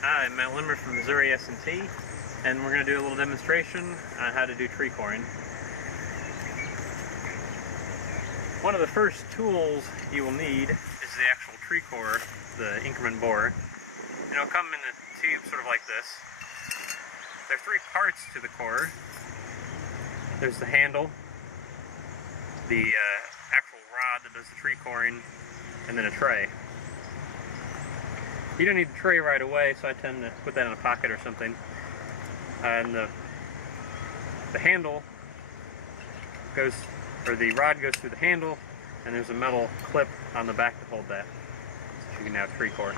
Hi, I'm Matt Limmer from Missouri S&T, and we're going to do a little demonstration on how to do tree coring. One of the first tools you will need is the actual tree corer, the increment borer. It'll come in a tube sort of like this. There are three parts to the corer. There's the handle, the actual rod that does the tree coring, and then a tray. You don't need the tray right away, so I tend to put that in a pocket or something. And the handle goes, or the rod goes through the handle, and there's a metal clip on the back to hold that. So you can now tree core.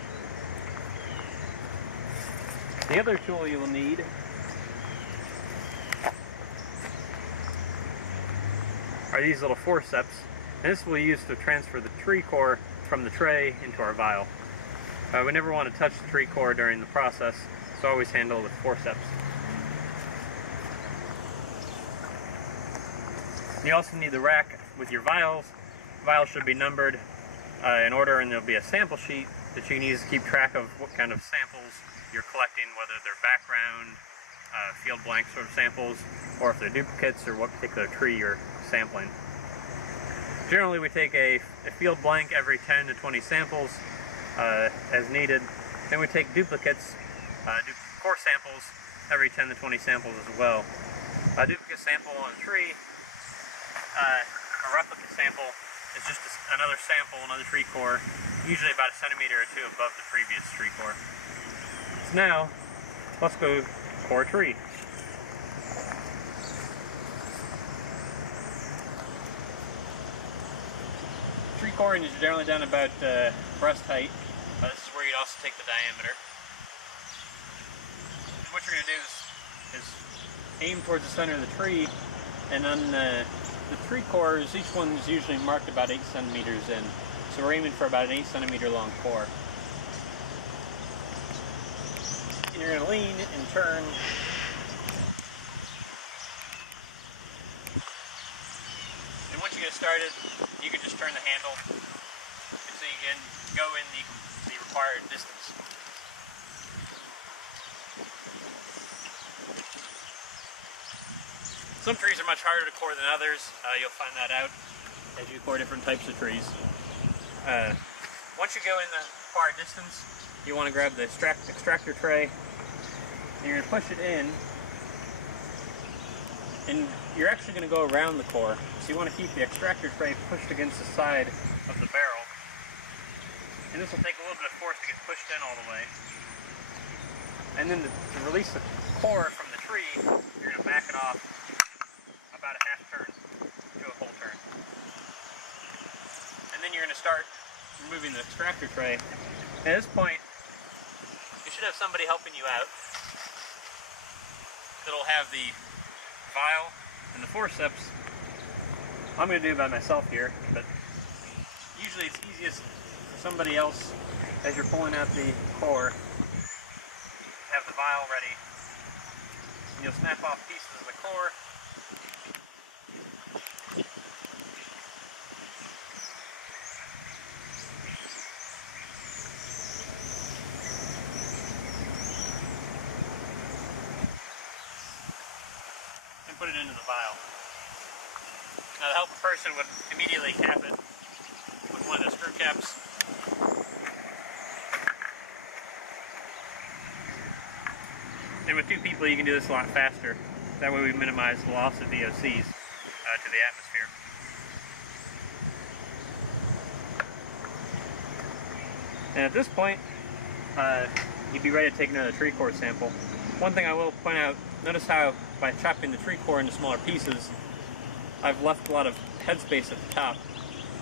The other tool you will need are these little forceps, and this we'll use to transfer the tree core from the tray into our vial. We never want to touch the tree core during the process, so always handle with forceps. You also need the rack with your vials. Vials should be numbered in order, and there'll be a sample sheet that you can use to keep track of what kind of samples you're collecting, whether they're background, field blank sort of samples, or if they're duplicates, or what particular tree you're sampling. Generally, we take a field blank every 10 to 20 samples as needed. Then we take duplicates, core samples, every 10 to 20 samples as well. A duplicate sample on a tree, a replica sample is just another sample, another tree core, usually about a centimeter or two above the previous tree core. So now, let's go core a tree. Tree coring is generally done about breast height. This is where you'd also take the diameter. And what you're going to do is aim towards the center of the tree, and on the tree cores, each one is usually marked about 8 centimeters in. So we're aiming for about an 8 centimeter long core. And you're going to lean and turn. And once you get started, you can just turn the handle, and so you can go in the required distance. Some trees are much harder to core than others. You'll find that out as you core different types of trees. Once you go in the required distance, you want to grab the extractor tray, and you're going to push it in, and you're actually going to go around the core. So you want to keep the extractor tray pushed against the side of the barrel. And this will take a little bit of force to get pushed in all the way. And then to release the core from the tree, you're going to back it off about a half turn to a full turn. And then you're going to start removing the extractor tray. At this point, you should have somebody helping you out that'll have the vial and the forceps. I'm going to do it by myself here, but usually it's easiest for somebody else, as you're pulling out the core, have the vial ready. And you'll snap off pieces of the core. And put it into the vial. Now the helper person would immediately cap it with one of the screw caps. And with 2 people you can do this a lot faster. That way we minimize the loss of VOCs to the atmosphere. And at this point, you'd be ready to take another tree core sample. One thing I will point out, notice how by chopping the tree core into smaller pieces, I've left a lot of headspace at the top.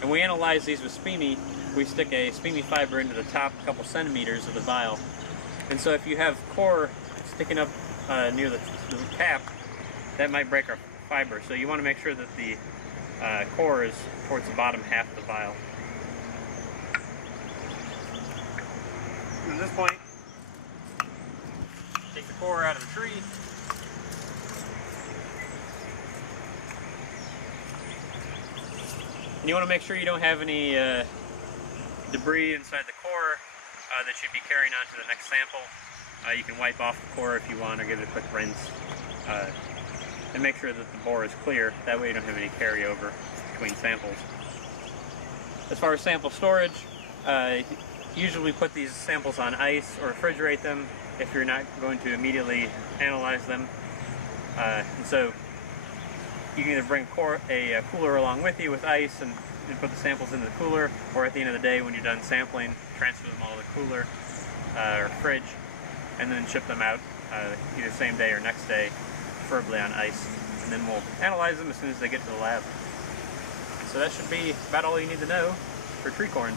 And we analyze these with SPME. We stick a SPME fiber into the top a couple centimeters of the vial. And so if you have core sticking up near the cap, that might break our fiber. So you want to make sure that the core is towards the bottom half of the vial. And at this point, take the core out of the tree. And you want to make sure you don't have any debris inside the core that you'd be carrying on to the next sample. You can wipe off the core if you want, or give it a quick rinse. And make sure that the bore is clear. That way you don't have any carryover between samples. As far as sample storage, usually we put these samples on ice or refrigerate them if you're not going to immediately analyze them. And so you can either bring a cooler along with you with ice and put the samples into the cooler, or at the end of the day when you're done sampling, transfer them all to the cooler or fridge, and then ship them out either same day or next day, preferably on ice. And then we'll analyze them as soon as they get to the lab. So that should be about all you need to know for tree corn.